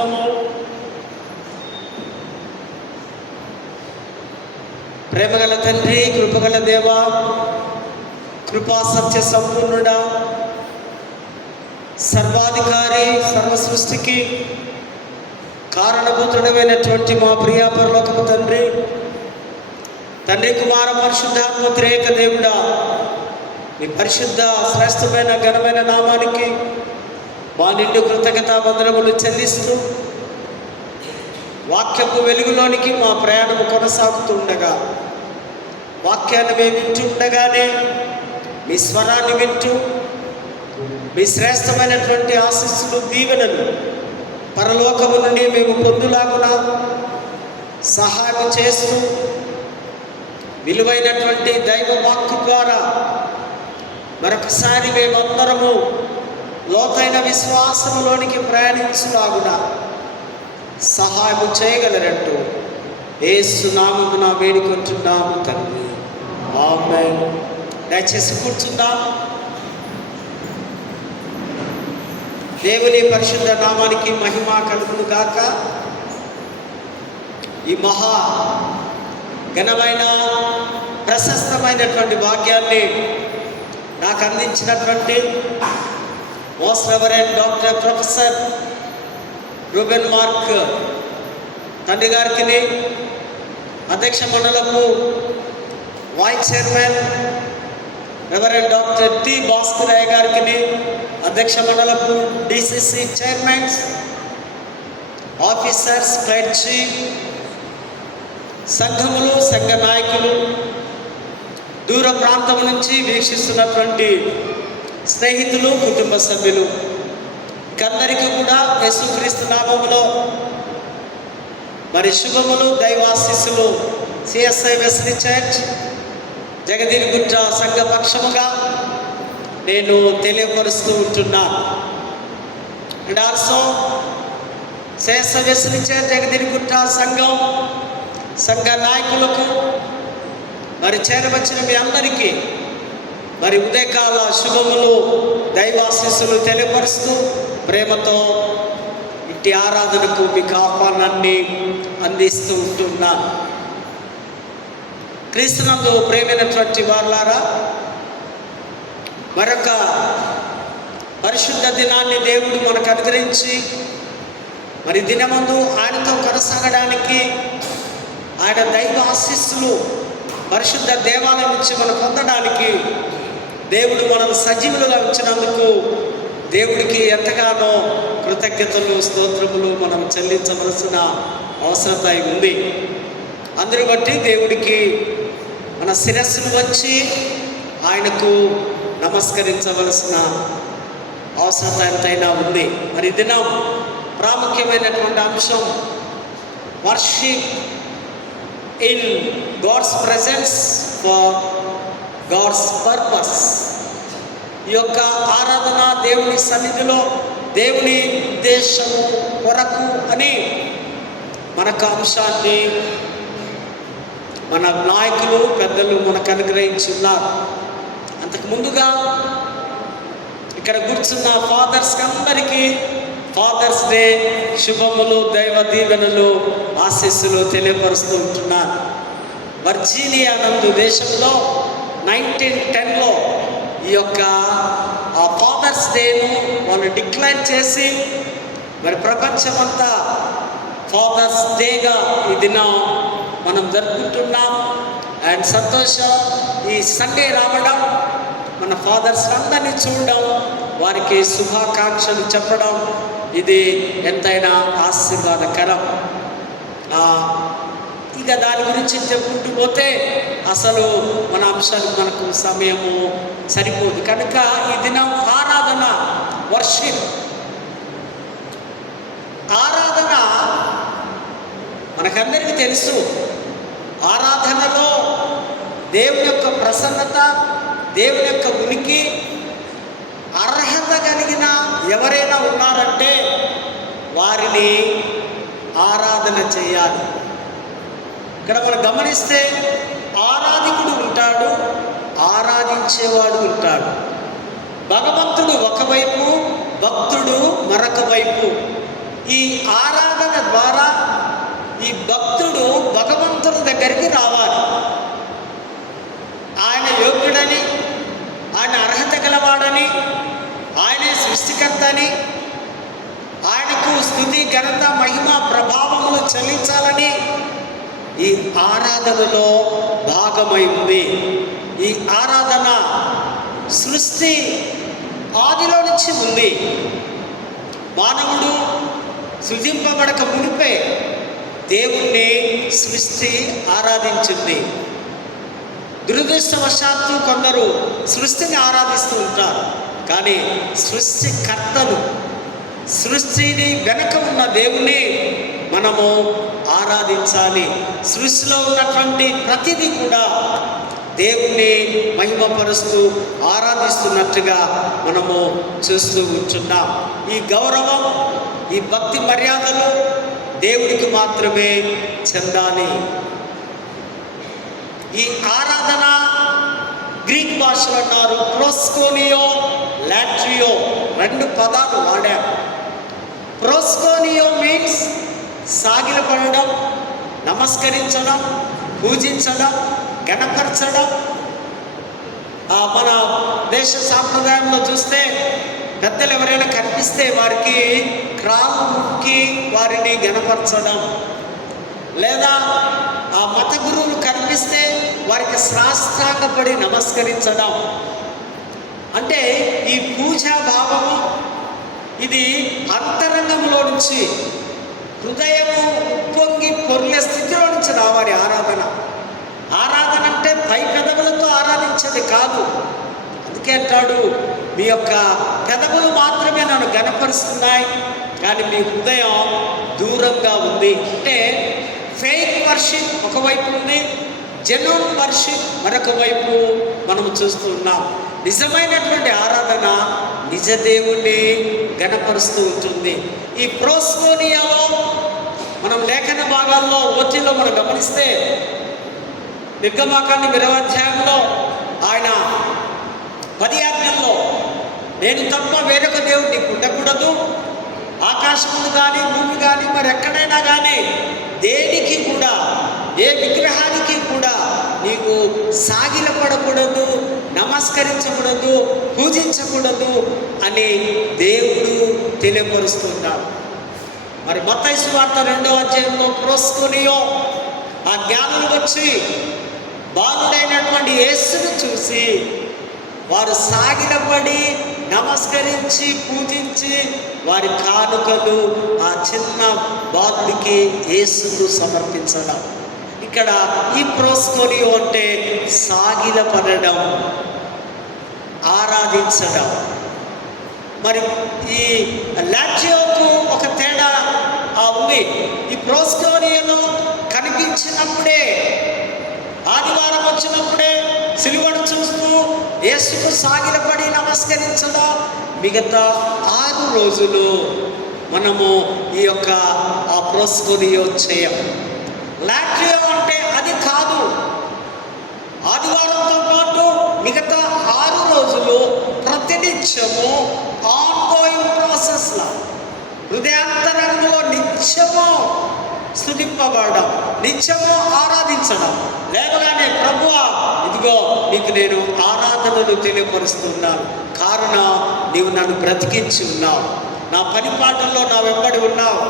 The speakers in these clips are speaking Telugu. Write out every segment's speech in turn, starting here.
ప్రార్థించుకుందాము. ప్రేమగల తండ్రి, కృపగల దేవ, కృపా సత్య సంపూర్ణుడా, సర్వాధికారి, సర్వ సృష్టికి కారణభూతుడమైనటువంటి మా ప్రియ పరలోకపు తండ్రి, తండ్రి కుమార పరిశుద్ధాత్మ త్రియేక దేవుడా, మీ పరిశుద్ధ శ్రేష్టమైన ఘనమైన నామానికి మా నిండు కృతజ్ఞతా వందనములు చెల్లిస్తూ వాక్యపు వెలుగులోనికి మా ప్రయాణము కొనసాగుతూ ఉండగా, వాక్యాన్ని మేము వింటూ ఉండగానే మీ స్వరాన్ని వింటూ మీ శ్రేష్టమైనటువంటి ఆశీస్సులు, దీవెనలు పరలోకము నుండి మేము పొందులాగునా సహాయం చేస్తూ విలువైనటువంటి దైవ వాక్కు ద్వారా మరొకసారి మేమందరము లోతైన విశ్వాసంలోనికి ప్రయాణించులాగునా సహాయం చేయగలరంటూ యేసు నామమున వేడుకుంటున్నాము తండ్రి, ఆమేన్. దయచేసి కూర్చుందాం. దేవుని పరిశుద్ధ నామానికి మహిమ కలుగును గాక. ఈ మహా ఘనమైన ప్రశస్తమైనటువంటి భాగ్యాన్ని నాకు అందించినటువంటి most reverend doctor professor Reuben Mark తండ్రి గారికి, అధ్యక్ష మండలపు vice chairman reverend doctor T Bhaskaraiah గారికి, అధ్యక్ష మండలపు డిసిసి చైర్మన్స్, ఆఫీసర్స్, క్లర్జీ, సంఘములు, సంఘ నాయకులు, దూర ప్రాంతం నుంచి వీక్షిస్తున్నటువంటి స్నేహితులు, కుటుంబ సభ్యులు అందరికీ కూడా యేసుక్రీస్తు నామములో మరి శుభములు, దైవాశీస్సులు సిఎస్ఐ వెస్లీ చర్చ్ జగదీరుగుట్ట సంఘపక్షముగా నేను తెలియపరుస్తూ ఉంటున్నాను. And also CSI Wesley church Jagadgirigutta సంఘ నాయకులకు మరి చేరవచ్చిన మీ అందరికీ మరి ఉదయకాల శుభములు, దైవాశీస్సులు తెలియపరుస్తూ ప్రేమతో ఇట్టి ఆరాధనకు మీకు ఆహ్వానాన్ని అందిస్తూ ఉంటున్నాను. క్రీస్తునందు ప్రేమైనటువంటి వారులారా, మరొక పరిశుద్ధ దినాన్ని దేవుడు మనకు అనుగ్రహించి మరి దినమందు ఆయనతో కొనసాగడానికి, ఆయన దైవ ఆశీస్సులు పరిశుద్ధ దేవాలయం నుంచి మనం పొందడానికి దేవుడు మనల్ని సజీవులుగా ఉంచినందుకు దేవుడికి ఎంతగానో కృతజ్ఞతలు, స్తోత్రములు మనం చెల్లించవలసిన అవసరత ఉంది. అందరూ బట్టి దేవుడికి మన శిరస్సును వచ్చి ఆయనకు నమస్కరించవలసిన అవసరత ఎంతైనా ఉంది. మరి దినం ప్రాముఖ్యమైనటువంటి అంశం worship in God's presence for God's purpose. ఈ యొక్క ఆరాధన దేవుని సన్నిధిలో దేవుని ఉద్దేశము కొరకు అని మనకు అంశాన్ని మన నాయకులు, పెద్దలు మనకు అనుగ్రహించి ఉన్నారు. అంతకు ముందుగా ఇక్కడ కూర్చున్న ఫాదర్స్ అందరికీ ఫాదర్స్ డే శుభములు, దైవ దీవెనలు, ఆశీస్సులు తెలియపరుస్తూ ఉంటున్నాను. వర్జీనియా నందు దేశంలో 1910లో ఈ యొక్క ఫాదర్స్ డేను వాళ్ళు డిక్లేర్ చేసి మరి ప్రపంచమంతా ఫాదర్స్ డేగా ఈ దినం మనం జరుపుకుంటున్నాం. అండ్ సంతోషం, ఈ సండే రావడం, మన ఫాదర్స్ అందరినీ చూడడం, వారికి శుభాకాంక్షలు చెప్పడం, ఇది ఎంతైనా ఆశీర్వాదకరం. ఇక దాని గురించి చెప్పుకుంటూ పోతే అసలు మన అంశానికి మనకు సమయము సరిపోదు. కనుక ఈ దినం ఆరాధన, వర్షిప్, ఆరాధన మనకందరికీ తెలుసు. ఆరాధనలో దేవుని యొక్క ప్రసన్నత, దేవుని యొక్క ఉనికి, అర్హత కలిగిన ఎవరైనా ఉన్నారంటే వారిని ఆరాధన చేయాలి. ఇక్కడ మనం గమనిస్తే ఆరాధికుడు ఉంటాడు, ఆరాధించేవాడు ఉంటాడు. భగవంతుడు ఒకవైపు, భక్తుడు మరొక వైపు. ఈ ఆరాధన ద్వారా ఈ భక్తుడు భగవంతుడి దగ్గరికి రావాలి. ఆయన యోగ్యుడని, ఆయన అర్హత గలవాడని, ఆయనే సృష్టికర్త అని, ఆయనకు స్తుతి, ఘనత, మహిమ, ప్రభావములు చెల్లించాలని ఈ ఆరాధనలో భాగమై ఉంది. ఈ ఆరాధన సృష్టి ఆదిలో నుంచి ఉంది. మానవుడు సృజింపబడక మునిపే దేవుణ్ణి సృష్టి ఆరాధించింది. దురదృష్టవశాత్తు కొందరు సృష్టిని ఆరాధిస్తూ ఉంటారు. కానీ సృష్టికర్తను, సృష్టిని వెనక ఉన్న దేవుణ్ణి మనము ఆరాధించాలి. సృష్టిలో ఉన్నటువంటి ప్రతిదీ కూడా దేవుణ్ణి మహిమపరుస్తూ ఆరాధిస్తున్నట్టుగా మనము చూస్తూ ఉంటున్నాం. ఈ గౌరవం, ఈ భక్తి మర్యాదలు దేవుడికి మాత్రమే చెందాలి. ఈ ఆరాధన గ్రీక్ భాషలో అన్నారు ప్రోస్కోనియో, లాట్రియో, 2 పదాలు వాడారు. ప్రోస్కోనియో మీన్స్ సాగిలపడడం, నమస్కరించడం, పూజించడం, గణపరచడం. మన దేశ సాంప్రదాయంలో చూస్తే పెద్దలు ఎవరైనా కనిపిస్తే వారికి క్రాలు ముక్కి వారిని గణపరచడం, లేదా ఆ మత గురువులు కనిపిస్తే వారికి సాష్టాంగపడి నమస్కరించడం. అంటే ఈ పూజా భావము ఇది అంతరంగంలో నుంచి, హృదయము ఉప్పొంగి పొర్లే స్థితిలో నుంచి రావాలి ఆరాధన. ఆరాధన అంటే పై పెదవులతో ఆరాధించేది కాదు. అందుకే అంటాడు, మీ యొక్క పెదవులు మాత్రమే నన్ను గణపరుస్తున్నాయి, కానీ మీ హృదయం దూరంగా ఉంది. అంటే ఫేక్ వర్షిప్ ఒకవైపు ఉంది, జెన్యూన్ వర్షిప్ మరొక వైపు మనం చూస్తూ ఉన్నాం. నిజమైనటువంటి ఆరాధన నిజ దేవుణ్ణి గణపరుస్తూ ఉంటుంది. ఈ ప్రోస్కోనియాలో మనం లేఖన భాగాల్లో ఓటీలో మనం గమనిస్తే నిర్గమాకాండం 20వ అధ్యాయంలో ఆయన 10 ఆజ్ఞల్లో నేను తప్ప వేరొక దేవుడు నీకు ఉండకూడదు, ఆకాశములు కానీ భూమి కానీ మరి ఎక్కడైనా కానీ దేనికి కూడా, ఏ విగ్రహానికి కూడా నీకు సాగిలపడకూడదు, నమస్కరించకూడదు, పూజించకూడదు అని దేవుడు తెలియపరుస్తున్నాడు. మరి మత్తయి సువార్త 2వ అధ్యాయంలో ప్రోస్కోనియో ఆ జ్ఞానులు వచ్చి బాలుడైనటువంటి యేసును చూసి వారు సాగిలపడి నమస్కరించి పూజించి వారి కానుకలు ఆ చిన్న బాలుడికి యేసుకు సమర్పించడం. ఇక్కడ ఈ ప్రోస్కోనియో అంటే సాగిలపడడం, ఆరాధించడం. మరి ఈ లాట్రియోకు ఒక తేడా ఉంది. ఈ ప్రోస్కోనియోలో కనిపించినప్పుడే, ఆదివారం వచ్చినప్పుడే సిలువను చూస్తూ యేసుకు సాగిలపడి నమస్కరించడం. మిగతా 6 రోజులు మనము ఈ యొక్క ఆ ప్రోస్కోనియో చేయం. లాట్రియో అంటే అది కాదు. ఆదివారంతో పాటు మిగతా 6 రోజులు ప్రతినిత్యము ఆన్గోయింగ్ ప్రాసెస్లా హృదయాంతరంగంలో నిత్యము స్తుతింపబడడం, నిత్యము ఆరాధించడం. లేవగానే ప్రభువా ఇదిగో నీకు నేను ఆరాధనలు తెలియపరుస్తున్నాను, కారణం నీవు నన్ను బ్రతికించి ఉన్నావు, నా పని పాటల్లో నా వెంబడి ఉన్నావు,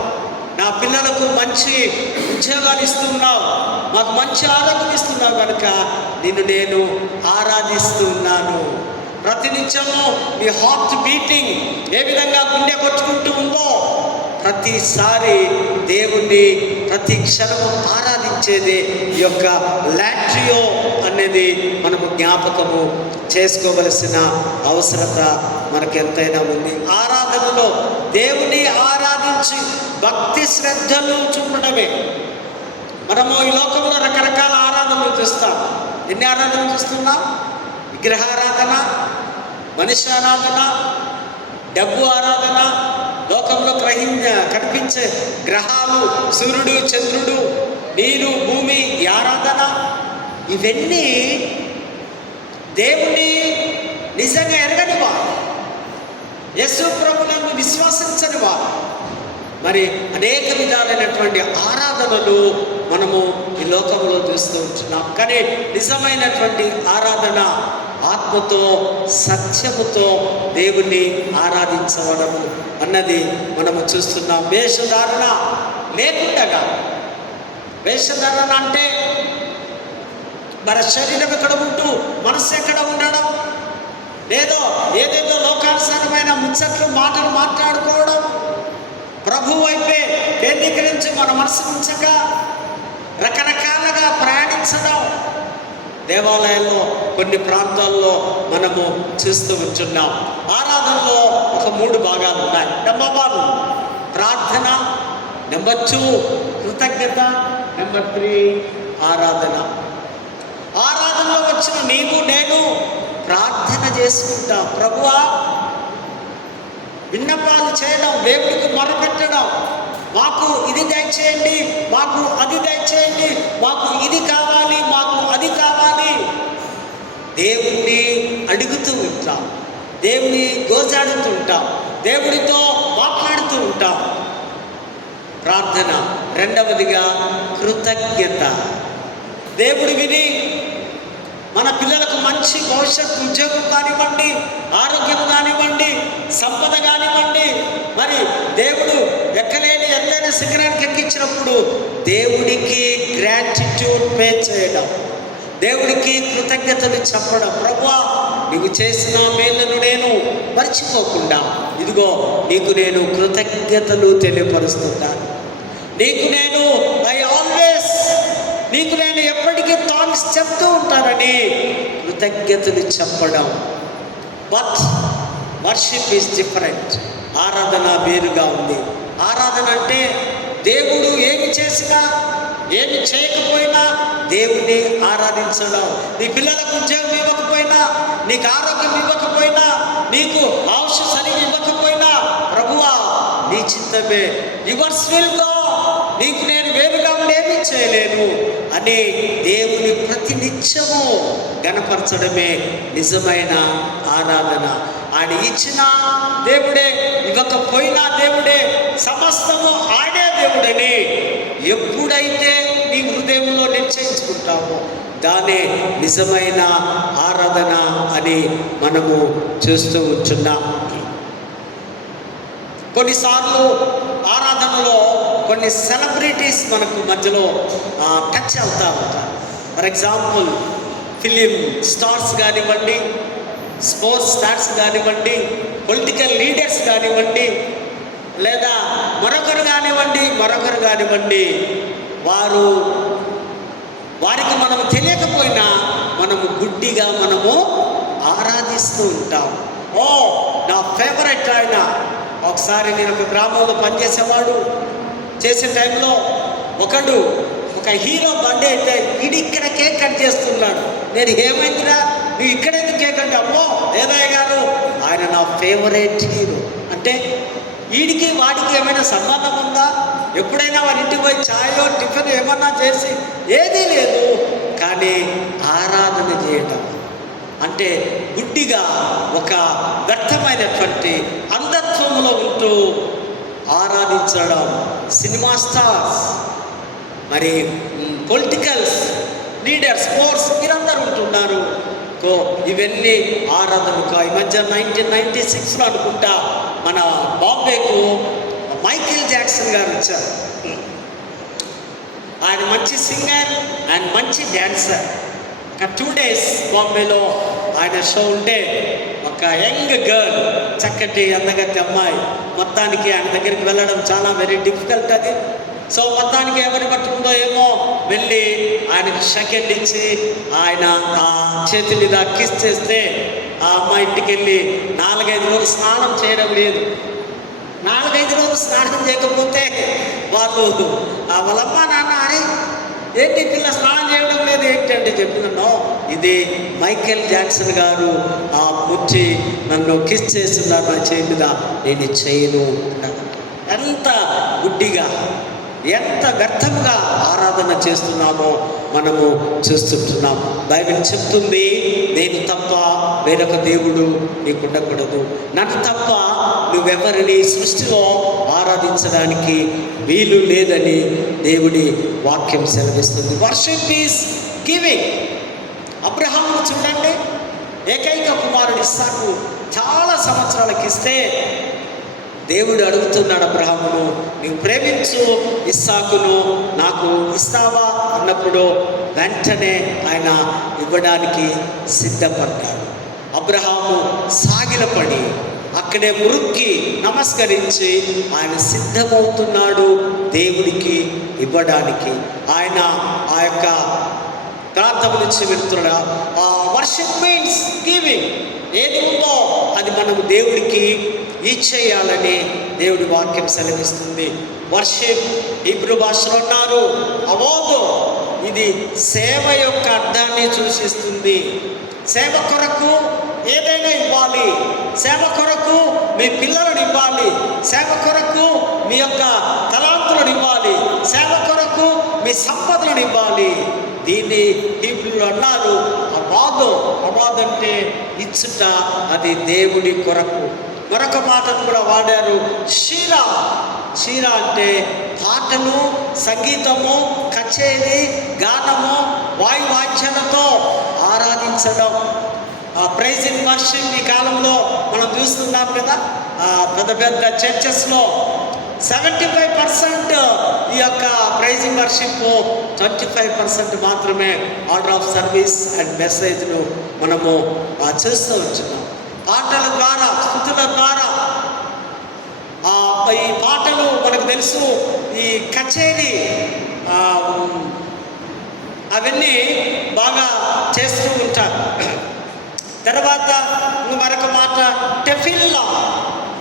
నా పిల్లలకు మంచి ఉద్యోగాలు ఇస్తున్నావు, మాకు మంచి ఆరోగ్యం ఇస్తున్నావు కనుక నిన్ను నేను ఆరాధిస్తున్నాను. ప్రతినిత్యము నీ హార్ట్ బీటింగ్ ఏ విధంగా గుండె కొట్టుకుంటూ ఉందో ప్రతిసారి దేవుణ్ణి ప్రతి క్షణము ఆరాధించేది ఈ యొక్క లాట్రియో అనేది మనము జ్ఞాపకము చేసుకోవలసిన అవసరత మనకు ఎంతైనా ఉంది. ఆరాధనలో దేవుని ఆరాధించి భక్తి శ్రద్ధలు చూపడమే. మనము ఈ లోకంలో రకరకాల ఆరాధనలు చూస్తాం. ఎన్ని ఆరాధనలు చూస్తున్నాం? విగ్రహారాధన, మనిషి ఆరాధన, డబ్బు ఆరాధన, లోకంలో కనిపించే గ్రహాలు, సూర్యుడు, చంద్రుడు, నీరు, భూమి ఈ ఆరాధన, ఇవన్నీ దేవుని నిజంగా ఎరగని వారు, యేసు ప్రభువును విశ్వసించని వారు, మరి అనేక విధాలైనటువంటి ఆరాధనలు మనము ఈ లోకంలో చూస్తూ ఉంటున్నాం. కానీ నిజమైనటువంటి ఆరాధన ఆత్మతో సత్యముతో దేవుణ్ణి ఆరాధించవడము అన్నది మనము చూస్తున్నాం. వేషధారణ లేకుండగా, వేషధారణ అంటే మన శరీరం ఎక్కడ ఉంటూ మనస్సు ఎక్కడ ఉండడం, ఏదేదో లోకానుసారమైన ముచ్చట్లు మాటలు మాట్లాడుకోవడం, ప్రభు వైపే కేంద్రీకరించి మన మనసు ఉంచక రకరకాలుగా ప్రయాణించడం దేవాలయాల్లో కొన్ని ప్రాంతాల్లో మనము చూస్తూ ఉంటున్నాం. ఆరాధనలో ఒక 3 భాగాలు ఉన్నాయి. నెంబర్ 1 ప్రార్థన, నెంబర్ 2 కృతజ్ఞత, నెంబర్ 3 ఆరాధన. ఆరాధనలో వచ్చిన నీవు నేను ప్రార్థన చేసుకుంటాం. ప్రభువా, విన్నపాలు చేయడం, దేవుడికి మొరపెట్టడం, మాకు ఇది దయచేయండి, మాకు అది దయచేయండి, మాకు ఇది కావాలి, మాకు అది కావాలి. దేవుణ్ణి అడుగుతూ ఉంటాం, దేవుని గోజాడుతూ ఉంటాం, దేవుడితో మాట్లాడుతూ ఉంటాం. ప్రార్థన. రెండవదిగా కృతజ్ఞత. దేవుడు విని మన పిల్లలకు మంచి భవిష్యత్తు, ఉద్యోగం కానివ్వండి, ఆరోగ్యం కానివ్వండి, సంపద కానివ్వండి, మరి దేవుడు ఎత్తైన శిఖరానికి ఎక్కించినప్పుడు దేవుడికి గ్రాటిట్యూడ్ పే చేయడం, దేవుడికి కృతజ్ఞతలు చెప్పడం. ప్రభువా, నీవు చేసిన మేలును నేను మర్చిపోకుండా ఇదిగో నీకు నేను కృతజ్ఞతలు తెలియపరుస్తున్నాను. నీకు నేను ఎప్పటికీ థాంక్స్ చెప్తూ ఉంటానని కృతజ్ఞతలు చెప్పడం. But worship is different. ఆరాధన వేరుగా ఉంది. ఆరాధన అంటే దేవుడు ఏమి చేసినా ఏమి చేయకపోయినా దేవుణ్ణి ఆరాధించడం. నీ పిల్లలకు ఉద్యోగం ఇవ్వకపోయినా, నీకు ఆరోగ్యం ఇవ్వకపోయినా, నీకు ఆయుష్ సరిగా ఇవ్వకపోయినా, ప్రభువా నీ చిత్తమే, యువర్స్ విల్ గో, నీకు నేను వేరుగా ఉండేమి చేయలేను అని దేవుని ప్రతినిత్యము గణపరచడమే నిజమైన ఆరాధన. ఆయన ఇచ్చిన దేవుడే, ఇవ్వకపోయినా దేవుడే, సమస్తము ఆయనే దేవుడని ఎప్పుడైతే నీ హృదయంలో నిశ్చయించుకుంటామో దానే నిజమైన ఆరాధన అని మనము చూస్తూ ఉంటున్నాం. కొన్నిసార్లు ఆరాధనలో కొన్ని సెలబ్రిటీస్ మనకు మధ్యలో టచ్ అవుతూ ఉంటారు. ఫర్ ఎగ్జాంపుల్ ఫిలిం స్టార్స్ కానివ్వండి, స్పోర్ట్స్ స్టార్స్ కానివ్వండి, పొలిటికల్ లీడర్స్ కానివ్వండి, లేదా మరొకరు కానివ్వండి, వారికి మనము తెలియకపోయినా మనము గుడ్డిగా మనము ఆరాధిస్తూ ఉంటాం. ఓ నా ఫేవరెట్ ఆయన. ఒకసారి నేను ఒక గ్రామంలో పనిచేసేవాడు. చేసే టైంలో ఒక హీరో బర్త్డే అయితే వీడు ఇక్కడ కేక్ కట్ చేస్తున్నాడు. నేను ఏమైందిరా, నువ్వు ఇక్కడ ఎందుకు కేక్ అంటే, అమ్మో లేదయ్య గారు ఆయన నా ఫేవరెట్ హీరో అంటే వీడికి వాడికి ఏమైనా సంబంధం ఉందా? ఎప్పుడైనా వాళ్ళ ఇంటికి పోయి ఛాయో టిఫిన్ ఏమన్నా చేసి ఏదీ లేదు. కానీ ఆరాధన చేయటం అంటే గుడ్డిగా ఒక వ్యర్థమైనటువంటి అంధత్వంలో ఉంటూ ఆరాధించడం. సినిమా స్టార్స్, మరి పొలిటికల్స్ లీడర్స్, స్పోర్ట్స్ మీరందరూ ఉంటున్నారు. ఇవన్నీ ఆరాధనకు. ఈ మధ్య 1996లో అనుకుంటా మన బాంబేకు మైకేల్ జాక్సన్ గారు వచ్చారు. ఆయన మంచి సింగర్ అండ్ మంచి డ్యాన్సర్. ఒక 2 days బాంబేలో ఆయన షో ఉంటే ఒక యంగ్ గర్ల్, చక్కటి అందగత్తి అమ్మాయి, మొత్తానికి ఆయన దగ్గరికి వెళ్ళడం చాలా వెరీ డిఫికల్ట్ అది. సో మొత్తానికి ఎవరిని పట్టుకుందో ఏమో వెళ్ళి ఆయనకు సెకండ్ ఇచ్చి ఆయన ఆ చేతి మీద కిస్ చేస్తే ఆ అమ్మాయి ఇంటికి వెళ్ళి 4-5 రోజులు స్నానం చేయడం లేదు. 4-5 రోజులు స్నానం చేయకపోతే వాళ్ళమ్మ నాన్న అరే ఏంటి పిల్ల స్నానం చేయడం లేదు ఏంటి అంటే చెప్పినాను, ఇది మైకేల్ జాక్సన్ గారు ఆ ముచ్చి నన్ను కిస్ చేస్తున్నారు నా చేయి మీద, నేను చేయను. ఎంత గుడ్డిగా, ఎంత వ్యర్థంగా ఆరాధన చేస్తున్నామో మనము చూస్తుంటున్నాం. బైబిల్ చెప్తుంది, నేను తప్ప వేరొక దేవుడు నీకు ఉండకూడదు, నన్ను తప్ప నువ్వెవరిని సృష్టిలో ఆరాధించడానికి వీలు లేదని దేవుడి వాక్యం సెలవిస్తుంది. Worship is giving. అబ్రహామును చూడండి, ఏకైక కుమారుడు ఇస్సాకు చాలా సంవత్సరాలకి ఇస్తే దేవుడు అడుగుతున్నాడు అబ్రహామును, నీవు ప్రేమించు ఇస్సాకును నాకు ఇస్తావా అన్నప్పుడు వెంటనే ఆయన ఇవ్వడానికి సిద్ధపడ్డాడు. అబ్రహాము సాగిలపడి అక్కడే మురుక్కి నమస్కరించి ఆయన సిద్ధమవుతున్నాడు దేవుడికి ఇవ్వడానికి. ఆయన ఆ యొక్క ప్రాంతం నుంచి వెళ్తున్నాడు. Worship means giving. ఏది ఉందో అది మనం దేవుడికి ఇచ్చేయాలని దేవుడి వాక్యం సెలవిస్తుంది. వర్షిప్ హీబ్రూ భాషలో అన్నారు అవోదు. ఇది సేవ యొక్క అర్థాన్ని సూచిస్తుంది. సేవ కొరకు ఏదైనా ఇవ్వాలి, సేవ కొరకు మీ పిల్లలను ఇవ్వాలి, సేవ కొరకు మీ యొక్క తలాంతులను ఇవ్వాలి, సేవ కొరకు మీ సంపదలను ఇవ్వాలి. దీన్ని హీబ్రూలో అన్నారు అవాదు. అవాదు అంటే ఇచ్చుట, అది దేవుడి కొరకు. మరొక మాటను కూడా వాడారు షీరా. షీరా అంటే పాటలు, సంగీతము, కచేరీ, గానము, వాయువాద్యాలతో ఆరాధించడం. ప్రైజ్ అండ్ వర్షిప్ ఈ కాలంలో మనం చూస్తున్నాం కదా, పెద్ద పెద్ద చర్చెస్లో 75% ఈ యొక్క ప్రైజింగ్ వర్షిప్, 25% మాత్రమే ఆర్డర్ ఆఫ్ సర్వీస్ అండ్ మెసేజ్ను మనము చేస్తూ ఉంటున్నాం. పాటల ద్వారా, స్తుతుల ద్వారా, ఈ పాటలు మనకు తెలుసు, ఈ కచేరీ అవన్నీ బాగా చేస్తూ ఉంటారు. తర్వాత మరొక మాట టెఫిల్లా.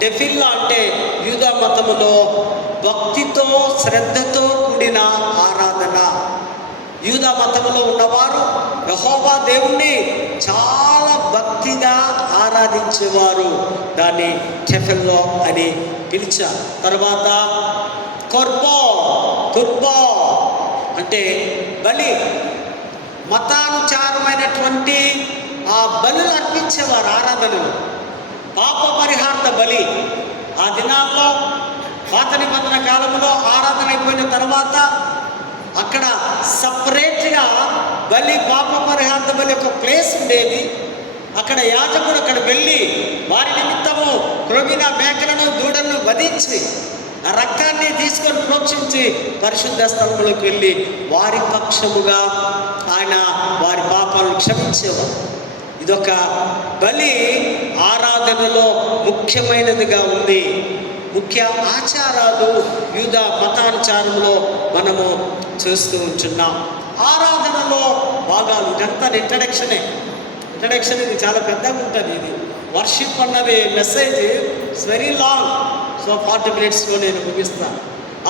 టెఫిల్లా అంటే యూదా మతములో భక్తితో శ్రద్ధతో కూడిన ఆరాధన. యూదా మతములో ఉన్నవారు యెహోవా దేవుణ్ణి చాలా భక్తిగా ఆరాధించేవారు. దాన్ని టెఫిల్లో అని పిలిచారు. తర్వాత కుర్బో అంటే బలి. మతానుసారమైనటువంటి ఆ బలులు అర్పించేవారు ఆరాధనలు. పాప పరిహార్థ బలి. ఆ దినాల్లో పాత నిబంధన కాలంలో ఆరాధన అయిపోయిన తర్వాత అక్కడ సపరేట్గా బలి, పాప పరిహార్థ బలి ఒక ప్లేస్ ఉండేది. అక్కడ యాజకుడు అక్కడ వెళ్ళి వారి నిమిత్తము క్రొవ్విన మేకలను, దూడలను వధించి ఆ రక్తాన్ని తీసుకొని ప్రోక్షించి పరిశుద్ధ స్థలంలోకి వెళ్ళి వారి పక్షముగా ఆయన వారి పాపాలను క్షమించేవారు. ఇదొక బలి ఆరాధనలో ముఖ్యమైనదిగా ఉంది. ముఖ్య ఆచారాలు యూదా మతానుసారంలో మనము చూస్తూ ఉంటున్నాం. ఆరాధనలో భాగాలు. ఇదంతా ఇంట్రడక్షన్ ఇది చాలా పెద్దగా ఉంటుంది. ఇది వర్షిప్ అన్నది message it's very long. So 40 minutesలో నేను ముగిస్తాను.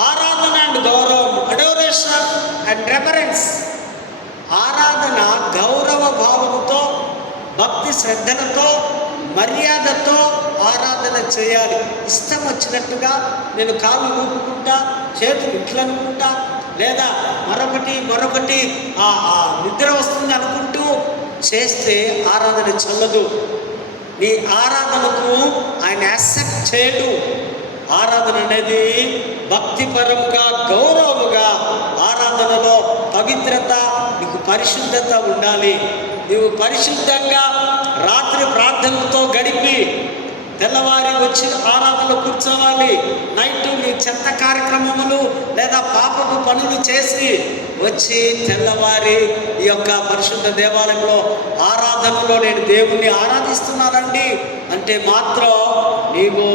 ఆరాధన అండ్ గౌరవం, అడోరేషన్ అండ్ రెఫరెన్స్. ఆరాధన గౌరవ భావంతో, భక్తి శ్రద్ధలతో, మర్యాదతో ఆరాధన చేయాలి. ఇష్టం వచ్చినట్టుగా నేను కాళ్ళు ఊపుకుంటా, చేతులు ఇట్లా అనుకుంటా, లేదా మరొకటి నిద్ర వస్తుంది అనుకుంటూ చేస్తే ఆరాధన చెల్లదు. నీ ఆరాధనకు ఆయన యాక్సెప్ట్ చేయడు. ఆరాధన అనేది భక్తిపరముగా, గౌరవముగా, ఆరాధనలో పవిత్రత, నీకు పరిశుద్ధత ఉండాలి. నీవు పరిశుద్ధంగా రాత్రి ప్రార్థనలతో గడిపి తెల్లవారి వచ్చి ఆరాధనలో కూర్చోవాలి. నైట్ నీ చెత్త కార్యక్రమములు లేదా పాపపు పనులు చేసి వచ్చి తెల్లవారి ఈ యొక్క పరిశుద్ధ దేవాలయంలో ఆరాధనలో నేను దేవుణ్ణి ఆరాధిస్తున్నానండి అంటే మాత్రం నీవు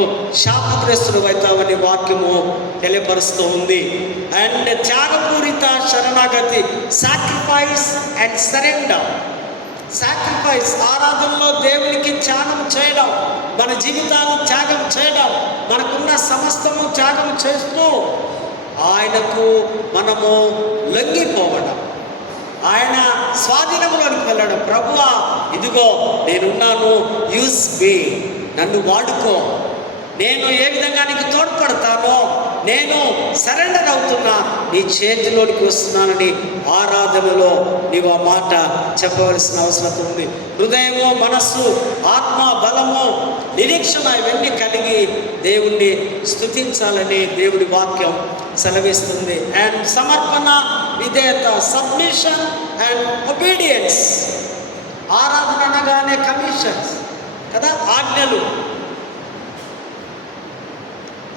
శాపగ్రస్తుడు అవుతావని వాక్యము తెలియపరుస్తూ ఉంది. అండ్ త్యాగపూరిత శరణాగతి, సాక్రిఫైస్ అండ్ సరెండర్. సాక్రిఫైస్ ఆరాధనలో దేవునికి త్యాగం చేయడం, మన జీవితాలను త్యాగం చేయడం, మనకున్న సమస్తము త్యాగం చేస్తూ ఆయనకు మనము లొంగిపోవడం, ఆయన స్వాధీనంలోనికి వెళ్ళడం. ప్రభువా ఇదిగో నేనున్నాను, యూస్ మీ, నన్ను వాడుకో, నేను ఏ విధంగా నీకు తోడ్పడతానో నేను సరెండర్ అవుతున్నా, నీ చేతిలోనికి వస్తున్నానని ఆరాధనలో నీవు ఆ మాట చెప్పవలసిన అవసరం ఉంది. హృదయము, మనస్సు, ఆత్మ, బలము నిరీక్షణ ఇవన్నీ కలిగి దేవుణ్ణి స్తుతించాలని దేవుడి వాక్యం సెలవిస్తుంది. అండ్ సమర్పణ, విధేయత, సబ్మిషన్ అండ్ ఒబీడియన్స్. ఆరాధన అనగానే కమిషన్స్ కదా, ఆజ్ఞలు,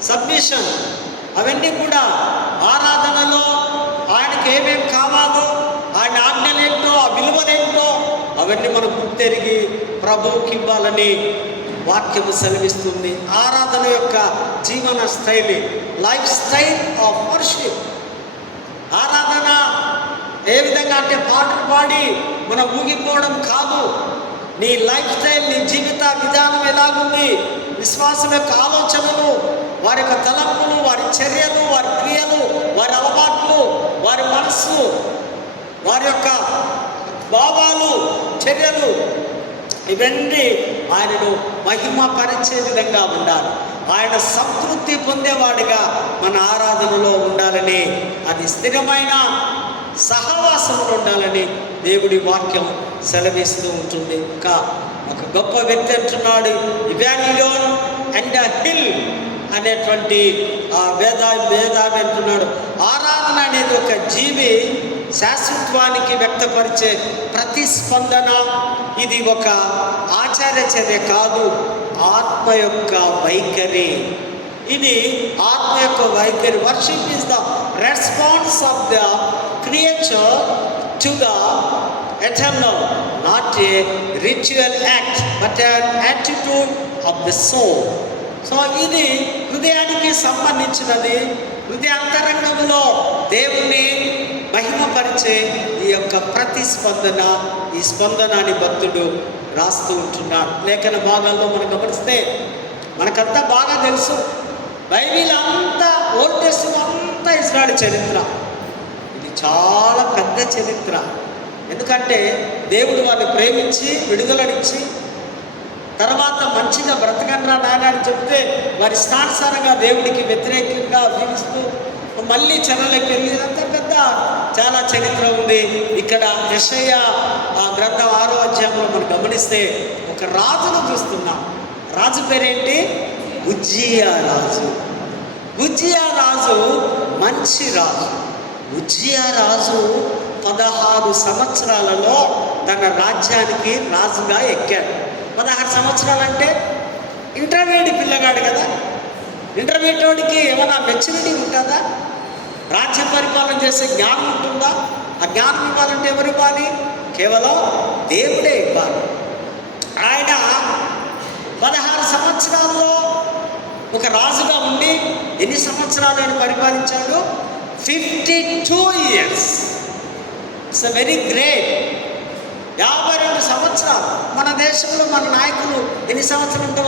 సబ్మిషన్, అవన్నీ కూడా ఆరాధనలో ఆయనకి ఏమేమి కావాలో, ఆయన ఆజ్ఞలేంటో, ఆ విలువలేంటో అవన్నీ మనం గుర్తెరిగి ప్రభువుకి ఇవ్వాలని వాక్యము సెలవిస్తుంది. ఆరాధన యొక్క జీవన శైలి, లైఫ్ స్టైల్ ఆఫ్ వర్షిప్. ఆరాధన ఏ విధంగా అంటే పాటలు పాడి మనం ఊగిపోవడం కాదు. నీ లైఫ్ స్టైల్, నీ జీవిత విధానం ఎలాగుంది, విశ్వాసం యొక్క ఆలోచనలు, వారి యొక్క తలంపులు, వారి చర్యలు, వారి క్రియలు, వారి అలవాట్లు, వారి మనస్సు, వారి యొక్క భావాలు, చర్యలు, ఇవన్నీ ఆయనను మహిమపరిచే విధంగా ఉండాలి. ఆయన సంతృప్తి పొందేవాడిగా మన ఆరాధనలో ఉండాలని, అది స్థిరమైన సహవాసంలో ఉండాలని దేవుడి వాక్యం సెలవిస్తూ ఉంటుంది. ఇంకా ఒక గొప్ప వ్యక్తి అంటున్నాడు, ఇవాల్యూన్ అండ్ హిల్ అనేటువంటి వేదావి అంటున్నాడు, ఆరాధన అనేది ఒక జీవి శాశ్వత్వానికి వ్యక్తపరిచే ప్రతిస్పందన. ఇది ఒక ఆచార్య చర్య కాదు, ఆత్మ యొక్క వైఖరి. ఇది ఆత్మ యొక్క వైఖరి. Worship is the response of the creature to the eternal, not a ritual act but an attitude of the soul. So ఇది హృదయానికి సంబంధించినది. హృదయాంతరంగంలో దేవుణ్ణి మహిమపరిచే ఈ యొక్క ప్రతిస్పందన, ఈ స్పందనాన్ని భక్తుడు రాస్తూ ఉంటున్నాడు. లేఖన భాగాల్లో మనం గమనిస్తే మనకంతా బాగా తెలుసు, బైబిల్ అంతా, ఓల్డ్ టెస్టమెంట్ అంతా ఇజ్రాయెల్ చరిత్ర. ఇది చాలా పెద్ద చరిత్ర. ఎందుకంటే దేవుడు వారిని ప్రేమించి విడుదలనిచ్చి, తర్వాత మంచిగా బ్రతకనరా నాయన అని చెప్తే వారి ఇష్టానుసారంగా దేవుడికి వ్యతిరేకంగా జీవిస్తూ మళ్ళీ చెరలోకి వెళ్ళి, అంత పెద్ద చాలా చరిత్ర ఉంది. ఇక్కడ యెషయా గ్రంథం 6వ అధ్యాయంలో మనం గమనిస్తే ఒక రాజును చూస్తున్నాం. రాజు పేరేంటి? ఉజ్జియా రాజు. ఉజ్జియా రాజు మంచి రాజు. ఉజ్జియా రాజు 16 సంవత్సరాలలో తన రాజ్యానికి రాజుగా ఎక్కాడు. 16 సంవత్సరాలు అంటే ఇంటర్మీడియట్ పిల్లగాడు కదా. ఇంటర్మీడియట్ వాడికి ఏమైనా మెచ్యూరిటీ ఉంటుందా? రాజ్య పరిపాలన చేసే జ్ఞానం ఉంటుందా? ఆ జ్ఞానం ఇవ్వాలంటే ఎవరు ఇవ్వాలి? కేవలం దేవుడే ఇవ్వాలి. ఆయన 16 సంవత్సరాల్లో ఒక రాజుగా ఉండి ఎన్ని సంవత్సరాలు ఆయన పరిపాలించాడు? 52 years. It's a very great. 52 సంవత్సరాలు. మన దేశంలో మన నాయకులు ఎన్ని సంవత్సరాలు ఉంటే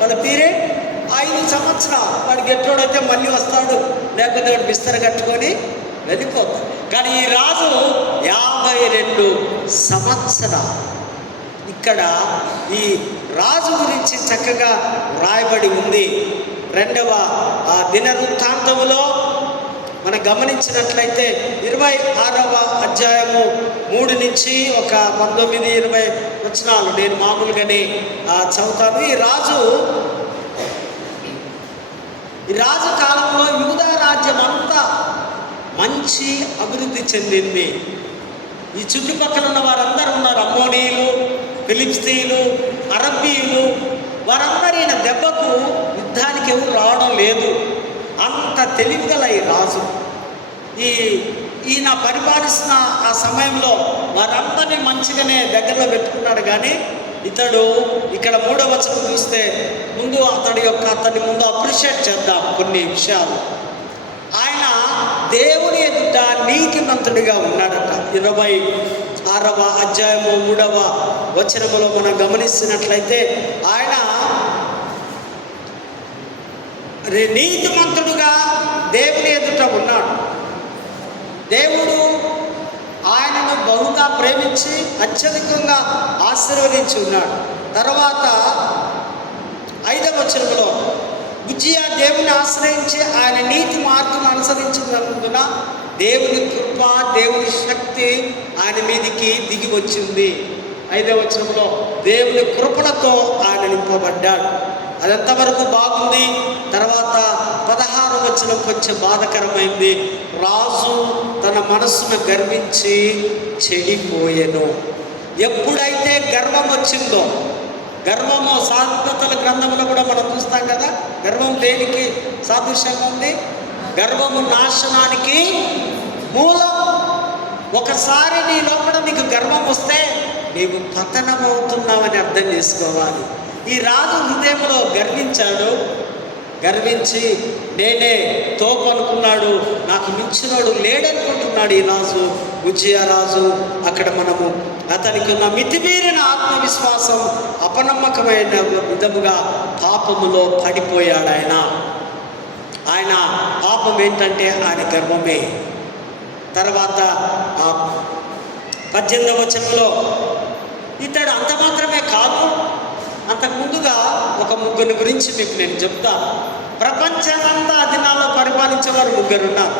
వాళ్ళ పీరియడ్ 5 సంవత్సరాలు. వాడు గెట్టోడైతే మళ్ళీ వస్తాడు, లేకపోతే వాడు బిస్తర కట్టుకొని వెళ్ళిపోతాడు. కానీ ఈ రాజు 52 సంవత్సరాలు. ఇక్కడ ఈ రాజు గురించి చక్కగా రాయబడి ఉంది. 2వ దినవృత్తాంతములో మనం గమనించినట్లయితే 26వ అధ్యాయము 3 నుంచి ఒక 19-20 వచనాలు నేను మామూలుగానే చదువుతాను. ఈ రాజు కాలంలో యూదా రాజ్యం అంతా మంచి అభివృద్ధి చెందింది. ఈ చుట్టుపక్కల ఉన్న వారందరూ ఉన్నారు, అమ్మోనీయులు, ఫిలిస్తీయులు, అరబ్బీయులు, వారందరూ ఈయన దెబ్బకు యుద్ధానికి ఎవరు రావడం లేదు. అంత తెలివిగల ఈ రాజు ఈయన పరిపాలిస్తున్న ఆ సమయంలో వారందరినీ మంచిగానే దగ్గరలో పెట్టుకున్నాడు. కానీ ఇతడు ఇక్కడ 3వ వచనం చూస్తే ముందు అతన్ని ముందు అప్రిషియేట్ చేద్దాం కొన్ని విషయాలు. ఆయన దేవుని ఎదుట నీతిమంతుడిగా ఉన్నాడట. 26వ అధ్యాయము 3వ వచనములో మనం గమనిస్తున్నట్లయితే ఆయన నీతిమంతుడుగా దేవుని ఎదుట ఉన్నాడు. దేవుడు ఆయనను బహుగా ప్రేమించి అత్యధికంగా ఆశీర్వదించి ఉన్నాడు. తర్వాత 5వ వచనంలో ఉజ్జియా దేవుని ఆశ్రయించి ఆయన నీతి మార్గం అనుసరించినందున దేవుని కృప, దేవుని శక్తి ఆయన మీదికి దిగి వచ్చింది. 5వ వచనంలో దేవుని కృపణతో ఆయన నింపబడ్డాడు. అది ఎంతవరకు బాగుంది. తర్వాత 16వ వచనం కొంచెం బాధకరమైంది. రాజు తన మనస్సును గర్వించి చెడిపోయెను. ఎప్పుడైతే గర్వం వచ్చిందో, గర్వము సామెతల గ్రంథంలో కూడా మనం చూస్తాం కదా, గర్వం దేనికి సాదృశ్యంగా ఉంది? గర్వము నాశనానికి మూలం. ఒకసారి నీ లోపల నీకు గర్వం వస్తే నీవు పతనమవుతున్నావని అర్థం చేసుకోవాలి. ఈ రాజు హృదయంలో గర్వించాడు. గర్వించి నేనే తోపు అనుకున్నాడు, నాకు మించినోడు లేడనుకుంటున్నాడు ఈ రాజు, ఉజ్జియా రాజు. అక్కడ మనము అతనికి ఉన్న మితిమీరిన ఆత్మవిశ్వాసం అపనమ్మకమైన విధముగా పాపములో పడిపోయాడు. ఆయన పాపం ఏంటంటే ఆయన గర్వమే. తర్వాత 18వ వచనంలో ఇతడు అంత మాత్రమే కాదు, అంతకుముందుగా ఒక ముగ్గురిని గురించి మీకు నేను చెప్తా. ప్రపంచానంతా దినాల్లో పరిపాలించేవారు ముగ్గురు ఉన్నారు.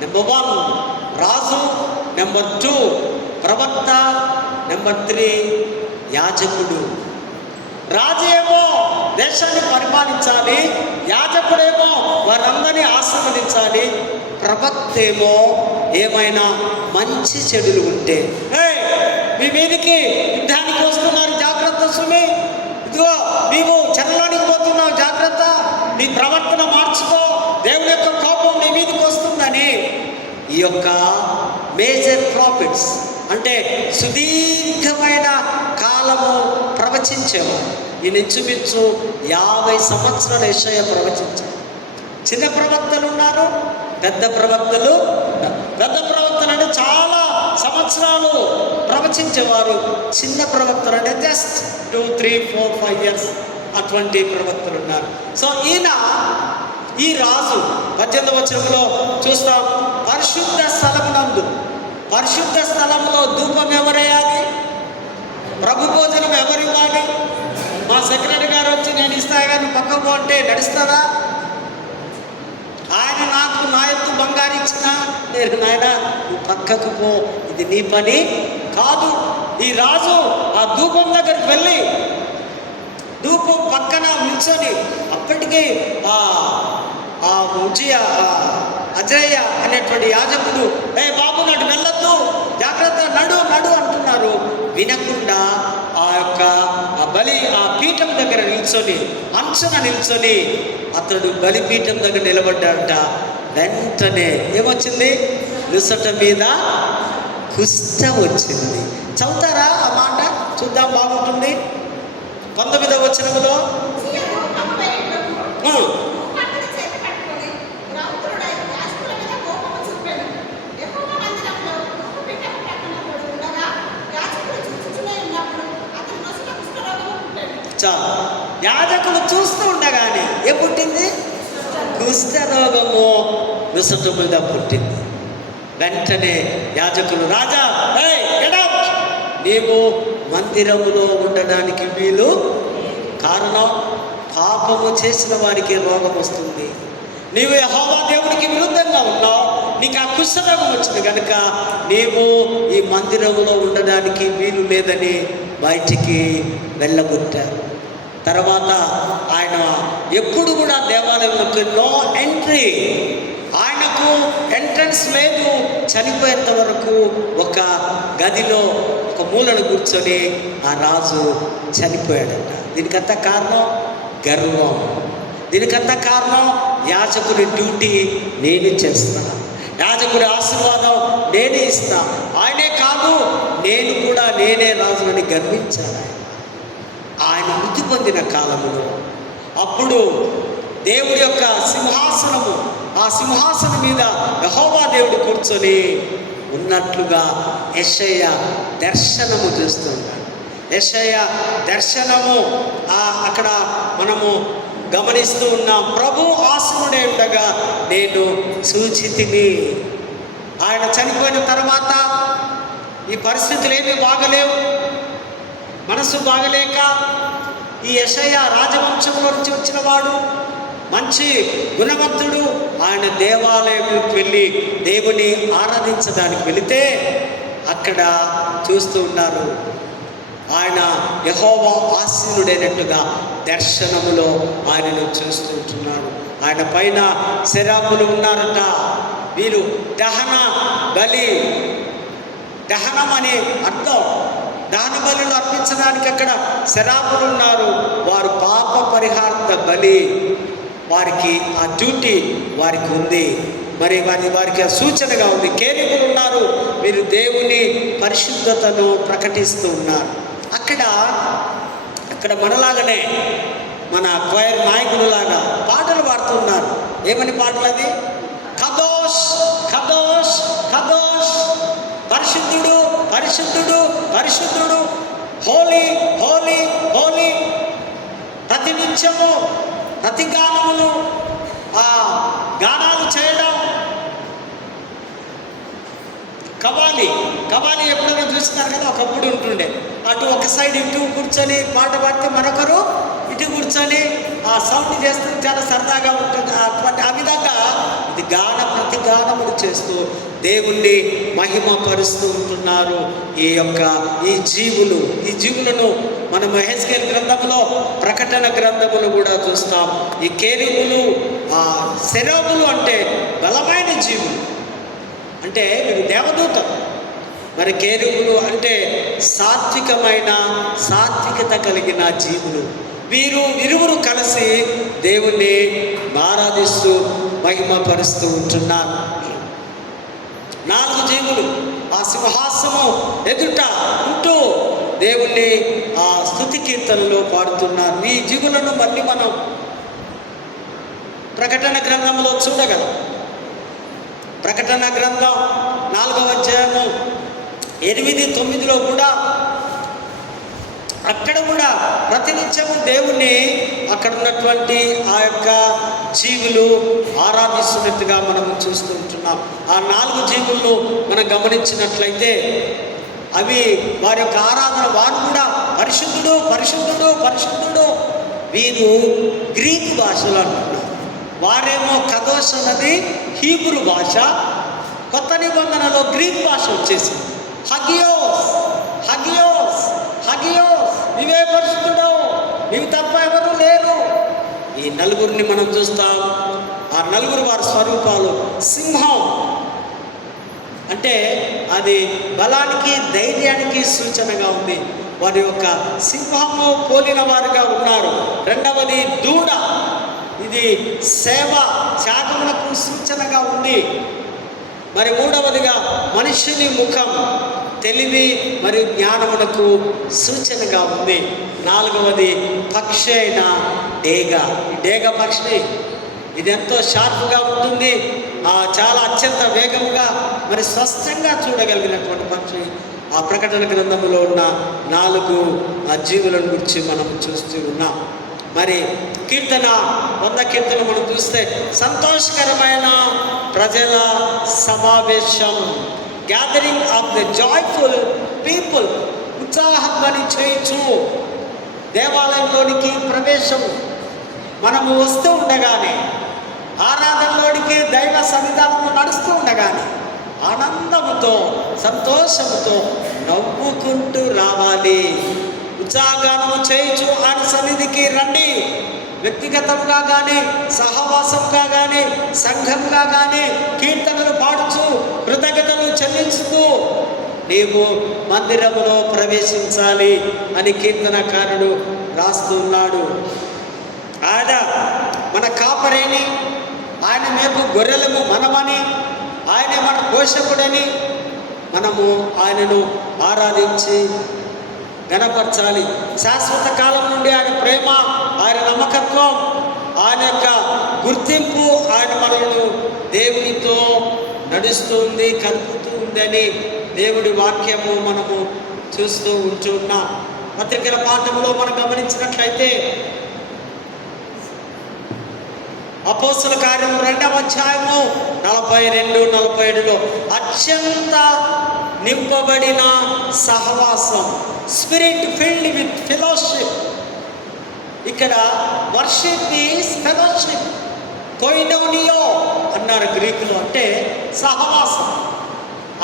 నెంబర్ 1 రాజు, నెంబర్ 2 ప్రవక్త, నెంబర్ 3 యాజకుడు. రాజు ఏమో దేశాన్ని పరిపాలించాలి, యాజకుడేమో వారందరినీ ఆశీర్వదించాలి, ప్రవక్త ఏమో ఏమైనా మంచి చెడులు ఉంటే మీ మీదికి యుద్ధానికి వస్తున్నారు జాగ్రత్త సుమి, ఇదిగో నీవు చెరలోనికి పోతున్నావు జాగ్రత్త, నీ ప్రవర్తన మార్చుకో, దేవుని యొక్క కోపం నీ మీదకి వస్తుందని ఈ యొక్క మేజర్ ప్రాఫిట్స్ అంటే సుదీర్ఘమైన కాలము ప్రవచించేవారు. ఈ ఇంచుమించు 50 సంవత్సరాలు యెషయా ప్రవచించారు. చిన్న ప్రవక్తలు ఉన్నారు, పెద్ద ప్రవక్తలు. పెద్ద ప్రవక్తలు అంటే చాలా సంవత్సరాలు ప్రవచించేవారు. చిన్న ప్రవక్తలు అంటే జస్ట్ 2, 3, 4, 5 years అటువంటి ప్రవక్తలు ఉన్నారు. సో ఈ రాజు 18వ వచనంలో చూస్తాం. పరిశుద్ధ స్థలమునందు, పరిశుద్ధ స్థలంలో ధూపం ఎవరేయాలి? ప్రభు భోజనం ఎవరివ్వాలి? మా సెక్రటరీ గారు వచ్చి నేను ఇస్తా కానీ పక్కకు పో అంటే నడుస్తుందా? ఆయన నాకు నా ఎత్తు బంగారు ఇచ్చినా నేను నాయన నువ్వు పక్కకు పో, ఇది నీ పని కాదు. ఈ రాజు ఆ ధూపం దగ్గరికి వెళ్ళి ధూపం పక్కన నిల్చొని అప్పటికీ అజయ్య అనేటువంటి యాజకుడు బాబు నటు వెళ్ళొద్దు, జాగ్రత్త, నడు అంటున్నారు. వినకుండా ఆ పీఠం దగ్గర నిల్చొని, అంచున నిల్చొని అతడు బలిపీఠం దగ్గర నిలబడ్డాడట. వెంటనే ఏమొచ్చింది? నుసట మీద కుష్ఠం వచ్చింది. చదువుతారా ఆ మాట? చూద్దాం, బాగుంటుంది. 19వ వచనంలో యాజకుడు చూస్తూ ఉండగానే ఏ పుట్టింది? కుష్ఠరోగము నుసట మీద పుట్టింది. వెంటనే యాజకులు, రాజా నీవు మందిరములో ఉండడానికి వీలు, కారణం పాపము చేసిన వారికి రోగం వస్తుంది. నీవు యెహోవా దేవునికి విరుద్ధంగా ఉన్నావు, నీకు ఆ కుష్ఠరోగం వచ్చింది కనుక నీవు ఈ మందిరములో ఉండడానికి వీలు లేదని బయటికి వెళ్ళగొట్టారు. తర్వాత ఆయన ఎప్పుడు కూడా దేవాలయంలోకి నో ఎంట్రీ, ఆయనకు ఎంట్రన్స్ లేదు. చనిపోయేంత వరకు ఒక గదిలో ఒక మూలను కూర్చొని ఆ రాజు చనిపోయాడట. దీనికంతా కారణం గర్వం. దీనికంతా కారణం యాజకుడి డ్యూటీ నేను చేస్తాను, యాజకుడి ఆశీర్వాదం నేనే ఇస్తా, ఆయనే కాదు నేను కూడా నేనే రాజుని గర్వించాను. ఆయన మృతి పొందిన కాలంలో అప్పుడు దేవుడి యొక్క సింహాసనము, ఆ సింహాసనం మీద యెహోవా దేవుడు కూర్చొని ఉన్నట్లుగా యెషయా దర్శనము చూస్తున్నాడు. యెషయా దర్శనము అక్కడ మనము గమనిస్తూ ఉన్నాం. ప్రభు ఆసనుడే ఉండగా నేను సూచితిని. ఆయన చనిపోయిన తర్వాత ఈ పరిస్థితులు ఏమీ బాగలేవు. మనసు బాగలేక ఈ యెషయా రాజవంశంలో నుంచి వచ్చిన వాడు, మంచి గుణవంతుడు, ఆయన దేవాలయంలోకి వెళ్ళి దేవుని ఆరాధించడానికి వెళితే అక్కడ చూస్తూ ఉన్నారు ఆయన యెహోవా ఆసీనుడైనట్టుగా దర్శనములో ఆయనను చూస్తుంటున్నాడు. ఆయన పైన సెరాపులు ఉన్నారట. వీరు దహన బలి, దహనం అనే అర్థం. దహన బలులు అర్పించడానికి అక్కడ సెరాపులు ఉన్నారు. వారు పాప పరిహార్థ బలి, వారికి ఆ డ్యూటీ వారికి ఉంది. మరి వారికి ఆ సూచనగా ఉంది. కేరికులు ఉన్నారు, వీరు దేవుని పరిశుద్ధతను ప్రకటిస్తూ ఉన్నారు. అక్కడ మనలాగానే మన క్వైర్ నాయకులలాగా పాటలు పాడుతున్నారు. ఏమని పాటలు అది? కదోష్ కదోష్ కదోష్, పరిశుద్ధుడు పరిశుద్ధుడు పరిశుద్ధుడు, హోలీ హోలీ హోలీ. ప్రతి నిత్యము ప్రతి గానములు ఆ గానాలు చేయడం. కవాలి ఎప్పుడైనా చూస్తున్నారు కదా, ఒకప్పుడు ఉంటుండే. అటు ఒక సైడ్ ఇటు కూర్చొని పాట పాడితే మరొకరు ఇటు కూర్చొని ఆ సౌండ్ చేస్తే చాలా సరదాగా ఉంటుంది. ఆ విధంగా ఇది ప్రతి గానములు చేస్తూ దేవుణ్ణి మహిమపరుస్తూ ఉంటున్నారు. ఈ జీవులను మనం యెహెజ్కేలు గ్రంథములో, ప్రకటన గ్రంథములు కూడా చూస్తాం. ఈ కేరుబులు, సెరాబులు అంటే బలమైన జీవులు, అంటే వీరు దేవదూతలు. మరి కేరుబులు అంటే సాత్వికత కలిగిన జీవులు. వీరు ఇరువురు కలిసి దేవుణ్ణి ఆరాధిస్తూ మహిమపరుస్తూ ఉంటున్నారు. 4 జీవులు ఆ సింహాసనము ఎదుట ఉంటూ దేవుణ్ణి ఆ స్తుతి కీర్తనలో పాడుతున్నారు. ఈ జీవులను మళ్ళీ మనం ప్రకటన గ్రంథంలో చూడగలం. ప్రకటన గ్రంథం 4వ అధ్యాయము 8-9లో కూడా అక్కడ కూడా ప్రతినిత్యము దేవుణ్ణి అక్కడ ఉన్నటువంటి ఆ యొక్క జీవులు ఆరాధిస్తున్నట్టుగా మనం చూస్తూ ఉంటున్నాం. ఆ 4 జీవులను మనం గమనించినట్లయితే అవి వారి యొక్క ఆరాధన, వారు కూడా పరిశుద్ధుడు పరిశుద్ధుడు పరిశుద్ధుడు. వీరు గ్రీకు భాషలో అంటున్నారు. వారేమో కదోష్ అన్నది హీబ్రూ భాష. కొత్త నిబంధనలో గ్రీక్ భాష వచ్చేసింది. హగియోస్ హగియోస్ హగియోస్, నీవే పరిశుద్ధుడు, నీవు తప్ప ఎవరు లేరు. ఈ 4 మనం చూస్తాం. ఆ 4 వారి స్వరూపాలు. సింహం అంటే అది బలానికి ధైర్యానికి సూచనగా ఉంది. వారి యొక్క సింహము పోలిన వారుగా ఉన్నారు. రెండవది దూడ, ఇది సేవ త్యాగములకు సూచనగా ఉంది. మరి మూడవదిగా మనుషుని ముఖం తెలివి మరియు జ్ఞానములకు సూచనగా ఉంది. 4వది పక్షి అయిన డేగ. ఈ డేగ పక్షి ఇది ఎంతో షార్ప్గా ఉంటుంది. చాలా అత్యంత వేగముగా మరి స్పష్టంగా చూడగలిగినటువంటి పక్షి. ఆ ప్రకటన గ్రంథంలో ఉన్న 4 జీవులను గురించి మనం చూస్తూ ఉన్నాం. మరి 100 కీర్తన మనం చూస్తే సంతోషకరమైన ప్రజల సమావేశం, gathering of the joyful people. ఉత్సాహంగాని చేయొచ్చు దేవాలయంలోనికి ప్రవేశం. మనము వస్తూ ఉండగానే, ఆరాధనలోనికి దైవ సన్నిధానంలో నడుస్తూ ఉండగానే ఆనందముతో సంతోషముతో నవ్వుకుంటూ రావాలి. ఉత్సాహగానము చేయొచ్చు. ఆయన సన్నిధికి రండి. వ్యక్తిగతంగా కానీ, సహవాసంగా కానీ, సంఘంగా కానీ కీర్తనలు పాడుచు కృతజ్ఞతలు చెల్లించుతూ నీవు మందిరములో ప్రవేశించాలి అని కీర్తనకారుడు రాస్తూ ఉన్నాడు. ఆయన మన కాపరేని, ఆయన మేపు గొర్రెలము మనమని, ఆయనే మన పోషకుడని మనము ఆయనను ఆరాధించి గణపరచాలి. శాశ్వత కాలం నుండి ఆయన ప్రేమ, ఆయన నమ్మకత్వం, ఆయన యొక్క గుర్తింపు ఆయన మనలను దేవునితో నడుస్తుంది, కలుపుతూ ఉందని దేవుడి వాక్యము మనము చూస్తూ ఉంటున్నాం. పత్రికల పాఠములో మనం గమనించినట్లయితే అపోస్తల కార్యం 2వ అధ్యాయము 42-47లో అత్యంత నింపబడిన సహవాసం, స్పిరిట్ ఫిల్డ్ విత్ ఫెలోషిప్. ఇక్కడ వర్షిప్ ఈజ్ ఫెలోషిప్. కొయినోనియో అన్నారు గ్రీకులో, అంటే సహవాసం.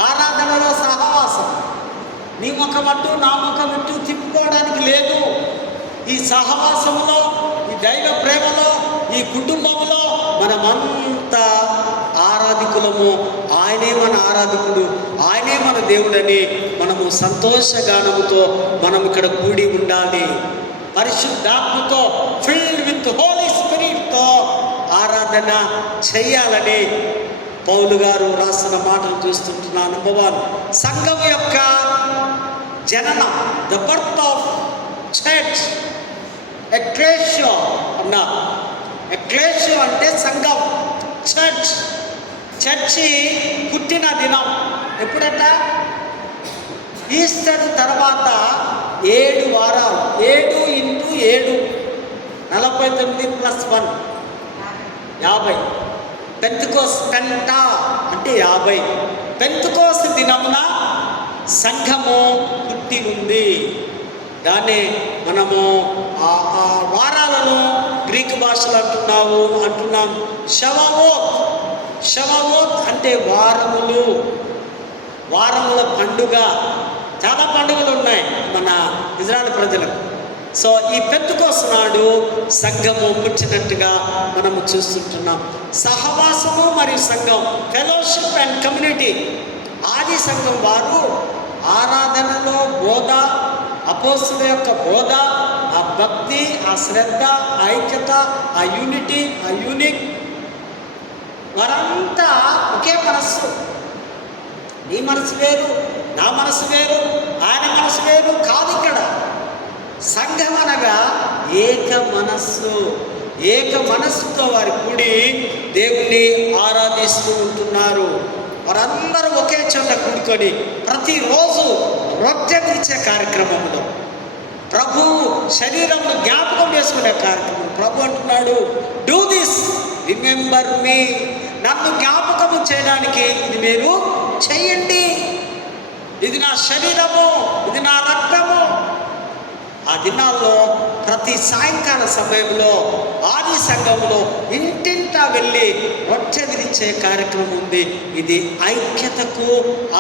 ఆరాధనలో సహవాసం. నీ ముఖం అటు నా ముఖం ఇటు తిప్పుకోవడానికి లేదు. ఈ సహవాసములో, ఈ దైవ ప్రేమలో, ఈ కుటుంబంలో మనమంతా ఆరాధికులము. ఆయనే మన ఆరాధకుడు, ఆయనే మన దేవుడని మనము సంతోషగానముతో మనం ఇక్కడ కూడి ఉండాలి. పరిశుద్ధాత్మతో, ఫిల్డ్ విత్ హోలీ స్పిరిట్తో ఆరాధన చెయ్యాలని పౌలు గారు రాసిన మాటలు చూస్తుంటున్నాను. నంబర్ 1, సంఘం యొక్క జననం, ద బర్త్ ఆఫ్ చర్చ్. ఎక్లేషియో అన్నా, ఎక్లేషియో అంటే సంఘం, చర్చ్. చర్చి పుట్టిన దినం ఎప్పుడట? ఈస్టర్ తర్వాత 7 వారాలు, 7 × 7 49 + 1 50. పెంతెకోస్తు పెంట అంటే 50. పెంతెకోస్తు దినమున సంఘము పుట్టి ఉంది. దాన్ని మనము ఆ వారాలను గ్రీకు భాషలో అంటున్నాం షవావోత్. షవావోత్ అంటే వారములు, వారముల పండుగ. చాలా పండుగలు ఉన్నాయి మన ఇజ్రాయెల్ ప్రజలకు. సో ఈ పెంతెకోస్తు నాడు సంఘము పుట్టినట్టుగా మనము చూస్తుంటున్నాం. సహవాసము మరియు సంఘం, ఫెలోషిప్ అండ్ కమ్యూనిటీ. ఆది సంఘం వారు ఆరాధనలో బోధ, అపోస్తుల యొక్క బోధ, ఆ భక్తి, ఆ శ్రద్ధ, ఆ ఐక్యత, ఆ యూనిటీ, ఆ యూనిక్, వారంతా ఒకే మనస్సు. నీ మనసు వేరు, నా మనసు వేరు, ఆయన మనసు వేరు కాదు. ఇక్కడ సంఘం అనగా ఏక మనస్సు. ఏక మనస్సుతో వారి కూడి దేవుణ్ణి ఆరాధిస్తూ ఉంటున్నారు. వారందరూ ఒకే చోట కూడుకొని ప్రతిరోజు రొట్టె తీర్చే కార్యక్రమంలో, ప్రభు శరీరంలో జ్ఞాపకం చేసుకునే కార్యక్రమం. ప్రభు అంటున్నాడు, డూ దిస్ రిమెంబర్ మీ. నన్ను జ్ఞాపకము చేయడానికి ఇది మీరు చెయ్యండి. ఇది నా శరీరము, ఇది నా రక్తము. ఆ దినాల్లో ప్రతి సాయంకాల సమయంలో ఆది సంఘంలో ఇంటింటా వెళ్ళి రొట్టె విరిచే కార్యక్రమం ఉంది. ఇది ఐక్యతకు,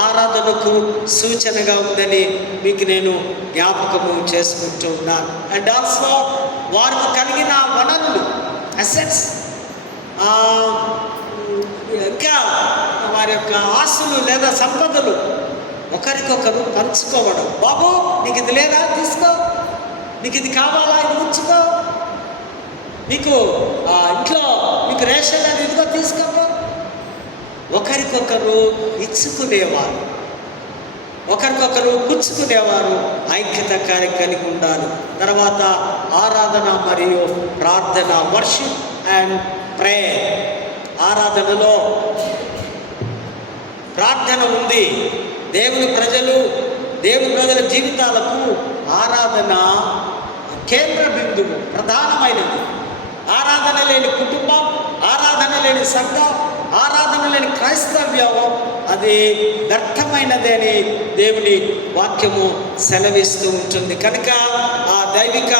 ఆరాధనకు సూచనగా ఉందని మీకు నేను జ్ఞాపకము చేసుకుంటూ ఉన్నాను. అండ్ ఆల్సో వారికి కలిగిన వనరులు, అసెట్స్, ఇంకా వారి యొక్క ఆస్తులు లేదా సంపదలు ఒకరికొకరు పంచుకోవడం. బాబు నీకు ఇది లేదా, తీసుకో. నీకు ఇది కావాలా, ఇది ఉంచుకో. నీకు ఇంట్లో మీకు రేషన్ అని ఇదిగో తీసుకో. ఒకరికొకరు ఇచ్చుకునేవారు, ఒకరికొకరు పుచ్చుకునేవారు. ఐక్యత కలిగి ఉండాలి. తర్వాత ఆరాధన మరియు ప్రార్థన, వర్షిప్ అండ్ ప్రేయర్. ఆరాధనలో ప్రార్థన ఉంది. దేవుని ప్రజల జీవితాలకు ఆరాధన కేంద్ర బిందువు, ప్రధానమైనది. ఆరాధన లేని కుటుంబం, ఆరాధన లేని సంఘం, ఆరాధన లేని క్రైస్తవ్యం అది వ్యర్థమైనది అని దేవుని వాక్యము సెలవిస్తూ ఉంటుంది. కనుక ఆ దైవిక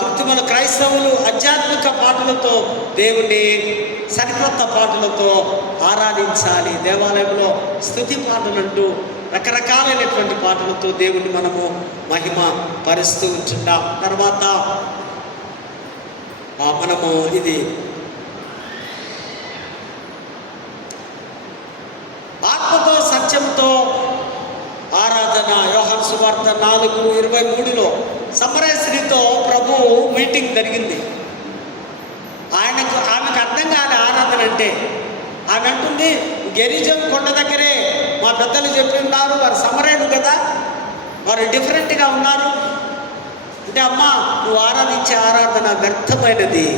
కృత్రిమల క్రైస్తవులు ఆధ్యాత్మిక పాటలతో దేవుణ్ణి, సరికొత్త పాటలతో ఆరాధించాలి. దేవాలయంలో స్తుతి పాటలంటూ రకరకాలైనటువంటి పాటలతో దేవుణ్ణి మనము మహిమ పరుస్తూ ఉంటున్నాం. తర్వాత మనము ఇది ఆత్మతో సత్యంతో ఆరాధన. యోహాను సువార్త 4:23లో సమరయస్త్రీతో ప్రభు మీటింగ్ జరిగింది. ఆమెకు అర్థం కాని ఆరాధన అంటే. ఆమె అంటుంది, గెరిజం కొండ దగ్గరే మా పెద్దలు చెప్పి ఉన్నారు, వారు సమరయులు కదా, వారు డిఫరెంట్గా ఉన్నారు అంటే, అమ్మ నువ్వు ఆరాధించే ఆరాధన వ్యర్థమైనది.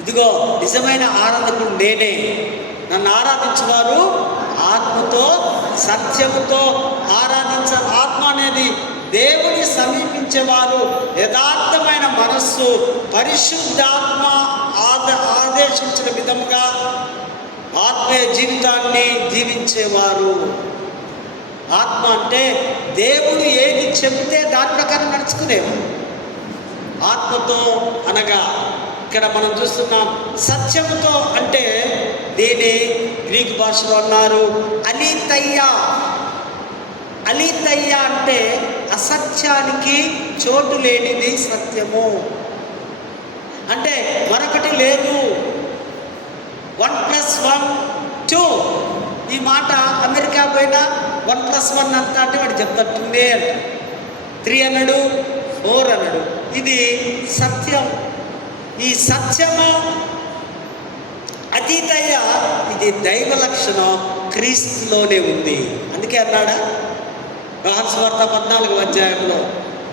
ఇదిగో నిజమైన ఆరాధకుడు నేనే. నన్ను ఆరాధించేవారు ఆత్మతో సత్యముతో ఆరాధించాలి. ఆత్మ అనేది దేవుని సమీపించేవారు యథార్థమైన మనస్సు, పరిశుద్ధాత్మ ఆదేశించిన విధముగా ఆత్మీయ జీవితాన్ని జీవించేవారు. ఆత్మ అంటే దేవుడు ఏది చెబితే దాని ప్రకారం నడుచుకునేవారు. ఆత్మతో అనగా ఇక్కడ మనం చూస్తున్నాం సత్యముతో అంటే దీని గ్రీకు భాషలో అన్నారు అనితయ్య. అలీతయ్య అంటే అసత్యానికి చోటు లేనిది సత్యము. అంటే మరొకటి లేదు. 1+1 2. ఈ మాట అమెరికా పోయినా 1+1 అంతా అంటే వాడు చెప్తాడు 2 అంటే. 3 అన్నాడు, 4 అన్నాడు. ఇది సత్యం. ఈ సత్యము అతీతయ్య ఇది దైవ లక్షణం క్రీస్తులోనే ఉంది. అందుకే అన్నాడా యోహాను సువార్త 14వ అధ్యాయంలో,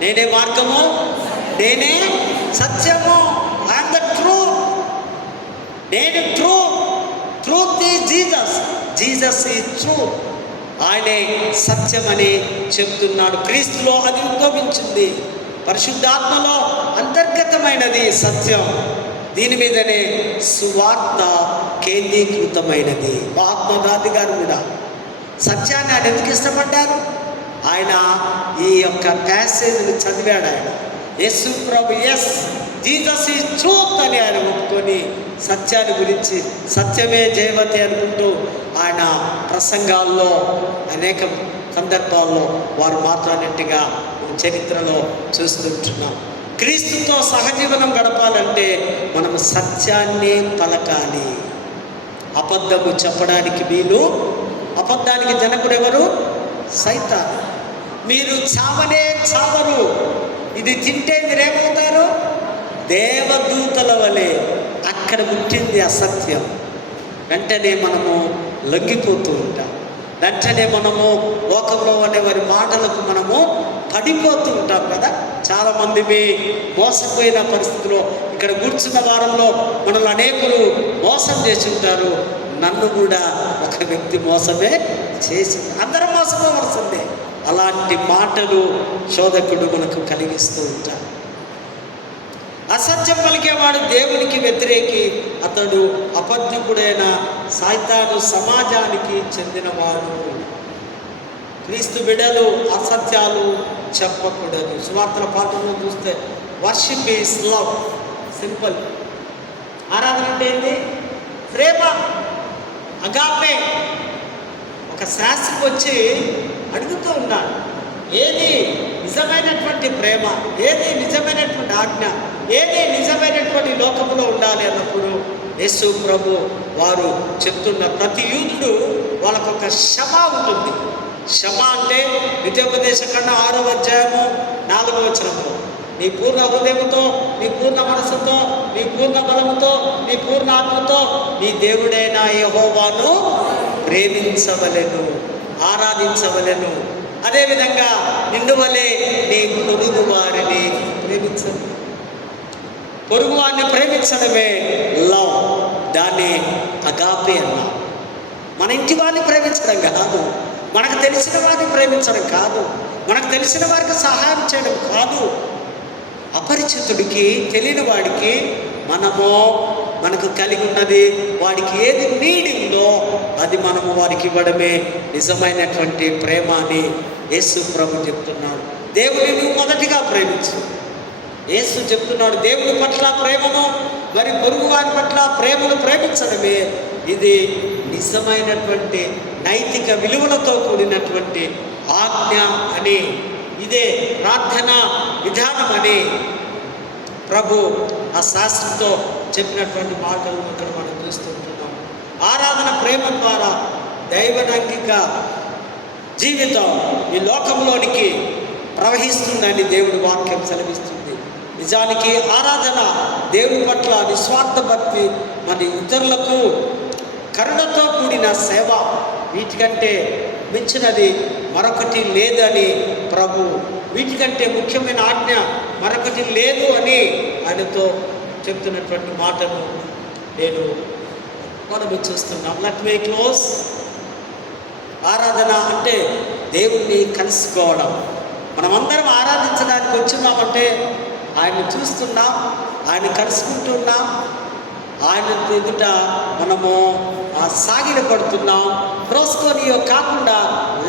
నేనే మార్గము, నేనే సత్యము, ఐఎమ్ ద ట్రూత్. నేను truth is Jesus, Jesus is truth. ఆయనే సత్యమని చెప్తున్నాడు. క్రీస్తులో అది ఉద్భవించింది, పరిశుద్ధాత్మలో అంతర్గతమైనది సత్యం. దీని మీదనే సువార్త కేంద్రీకృతమైనది. మహాత్మా గాంధీ గారు కూడా సత్యాన్ని ఆయన ఎందుకు ఇష్టపడ్డారు? ఆయన ఈ యొక్క ప్యాసేజ్ని చదివాడు. ఆయన యేసు ప్రభు ఎస్ జీసస్ ఈజ్ ట్రూత్ అని ఆయన ఒప్పుకొని సత్యాన్ని గురించి సత్యమే జయవతి అనుకుంటూ ఆయన ప్రసంగాల్లో అనేక సందర్భాల్లో వారు మాట్లాడినట్టుగా చరిత్రలో చూస్తుంటున్నాం. క్రీస్తుతో సహజీవనం గడపాలంటే మనం సత్యాన్ని పలకాలి. అబద్ధము చెప్పడానికి వీలు. అబద్ధానికి జనకుడు ఎవరు? సైతాను. మీరు చావనే చావరు, ఇది తింటే మీరేమవుతారు? దేవదూతల వలె. అక్కడ పుట్టింది అసత్యం. వెంటనే మనము లొంగిపోతూ ఉంటాం. వెంటనే మనము లోకంలో అనే వారి మాటలకు మనము పడిపోతూ ఉంటాం కదా. చాలామంది మోసపోయిన పరిస్థితిలో ఇక్కడ కూర్చున్న వారంలో మనల్ని అనేకులు మోసం చేసి ఉంటారు. నన్ను కూడా ఒక వ్యక్తి మోసమే చేసి, అందరం మోసపోవలసిందే. అలాంటి మాటలు శోధకుడు మనకు కలిగిస్తూ ఉంటాడు. అసత్యం పలికేవాడు దేవునికి వ్యతిరేకి, అతడు అబద్ధికుడైన సైతాను సమాజానికి చెందినవాడు. క్రీస్తు బిడ్డలు అసత్యాలు చెప్పకూడదు. సువార్తల పాఠంలో చూస్తే వర్షిప్ ఈస్ లవ్. సింపుల్. ఆరాధన అంటే ఏంటి? ప్రేమ, అగాపే. ఒక శాస్త్రికి వచ్చి అడుగుతూ ఉన్నాడు, ఏది నిజమైనటువంటి ప్రేమ, ఏది నిజమైనటువంటి ఆజ్ఞ, ఏది నిజమైనటువంటి లోకంలో ఉండాలి అన్నప్పుడు యేసు ప్రభు వారు చెప్తున్న ప్రతి యూదుడు వాళ్ళకొక క్షమ ఉంటుంది. క్షమ అంటే ద్వితీయోపదేశకాండ 6వ అధ్యాయము 4వ వచనంలో, నీ పూర్ణ హృదయంతో, నీ పూర్ణ మనసుతో, నీ పూర్ణ బలముతో, నీ పూర్ణ ఆత్మతో నీ దేవుడైన యెహోవాను ప్రేమించవలెను, ఆరాధించవలెను. అదేవిధంగా నిన్ను వలె నీ పొరుగు వారిని ప్రేమించదు. పొరుగు వారిని ప్రేమించడమే లవ్. దాన్ని అగాపే అన్నా. మన ఇంటి వారిని ప్రేమించడం కాదు, మనకు తెలిసిన వారిని ప్రేమించడం కాదు, మనకు తెలిసిన వారికి సహాయం చేయడం కాదు. అపరిచితుడికి, తెలియని వాడికి మనకు కలిగి ఉన్నది, వాడికి ఏది నీడ్ ఉందో అది మనము వారికి ఇవ్వడమే నిజమైనటువంటి ప్రేమ అని యేసు ప్రభు చెప్తున్నాడు. దేవుని నువ్వు మొదటిగా ప్రేమించు. యేసు చెప్తున్నాడు, దేవుని పట్ల ప్రేమను, మరి పొరుగు వారి పట్ల ప్రేమను ప్రేమించడమే ఇది నిజమైనటువంటి నైతిక విలువలతో కూడినటువంటి ఆజ్ఞ అని, ఇదే ప్రార్థన విధానం అని ప్రభు ఆ శాస్త్రంతో చెప్పినటువంటి మాటలను ఇక్కడ మనం చూస్తుంటున్నాం. ఆరాధన ప్రేమ ద్వారా దైవనైతిక జీవితం ఈ లోకంలోనికి ప్రవహిస్తుందని దేవుడి వాక్యం సెలవిస్తుంది. నిజానికి ఆరాధన దేవుని పట్ల నిస్వార్థ భక్తి, మరి ఇతరులకు కరుణతో కూడిన సేవ, వీటికంటే మించినది మరొకటి లేదని ప్రభు, వీటికంటే ముఖ్యమైన ఆజ్ఞ మరొకటి లేదు అని ఆయనతో చెప్తున్నటువంటి మాటను మనం చూస్తున్నాం. Let me close. ఆరాధన అంటే దేవుణ్ణి కలుసుకోవడం. మనమందరం ఆరాధించడానికి వచ్చినామంటే ఆయన్ని చూస్తున్నాం, ఆయన కలుసుకుంటున్నాం, ఆయన ఎదుట మనము సాగిల పడుతున్నాం. ప్రోస్కోనియో కాకుండా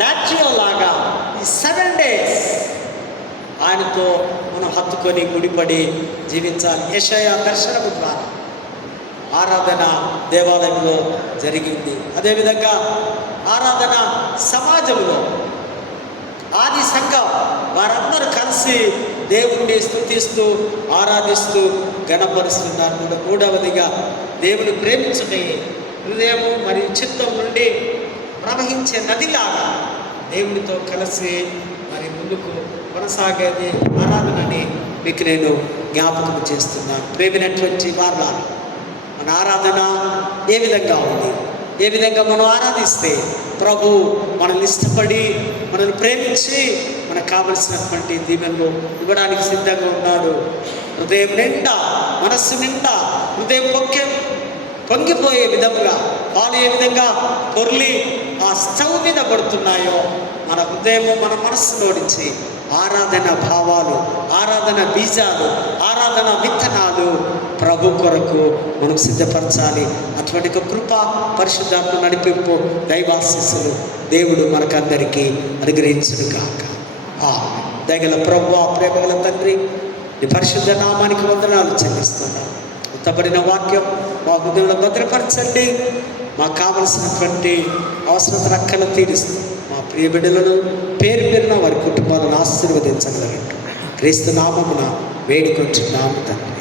లాట్రియో లాగా ఈ 7 days ఆయనతో మనం హత్తుకొని గుడిపడి జీవించాలి. యెషయా దర్శనము ద్వారా ఆరాధన దేవాలయంలో జరిగింది. అదేవిధంగా ఆరాధన సమాజంలో ఆది సంఘం వారందరూ కలిసి దేవుణ్ణి స్తుతిస్తూ ఆరాధిస్తూ ఘనపరుస్తున్నారు. మూడవదిగా దేవుని ప్రేమించుటే హృదయము మరియు చిత్తం నుండి ప్రవహించే నదిలాగా దేవునితో కలిసి మరి ముందుకు కొనసాగేది ఆరాధనని మీకు నేను జ్ఞాపకం చేస్తున్నాను. ప్రేమినటువంటి వార్ల మన ఆరాధన ఏ విధంగా ఉంది, ఏ విధంగా మనం ఆరాధిస్తే ప్రభు మనల్ని ఇష్టపడి మనల్ని ప్రేమించి మనకు కావలసినటువంటి దీవెనలు ఇవ్వడానికి సిద్ధంగా ఉన్నాడు. హృదయం నిండా, మనస్సు నిండా, హృదయం పొంగిపోయే విధంగా, పాలు ఏ విధంగా పొర్లి ఆ స్టవ్ మీద పడుతున్నాయో మన హృదయము మన మనస్సులో నుంచి ఆరాధన భావాలు, ఆరాధన బీజాలు, ఆరాధన విత్తనాలు ప్రభు కొరకు మనం సిద్ధపరచాలి. అటువంటి కృప, పరిశుద్ధాత్మ నడిపింపు, దైవాశీస్సులు దేవుడు మనకందరికీ అనుగ్రహించును కాక. దయగల ప్రభువా, ప్రేమగల తండ్రి, నీ పరిశుద్ధ నామానికి వందనాలు చెల్లిస్తున్నాం. ఉత్తబడిన వాక్యం మా హృదయంలో భద్రపరచండి. మాకు కావలసినటువంటి అవసరత అక్కలు తీరుస్తుంది. మా ప్రియ బిడ్డలను పేరు పేరున వారి కుటుంబాలను ఆశీర్వదించగలరు. క్రీస్తు నామమున వేడుకుంటున్నాము తండ్రి.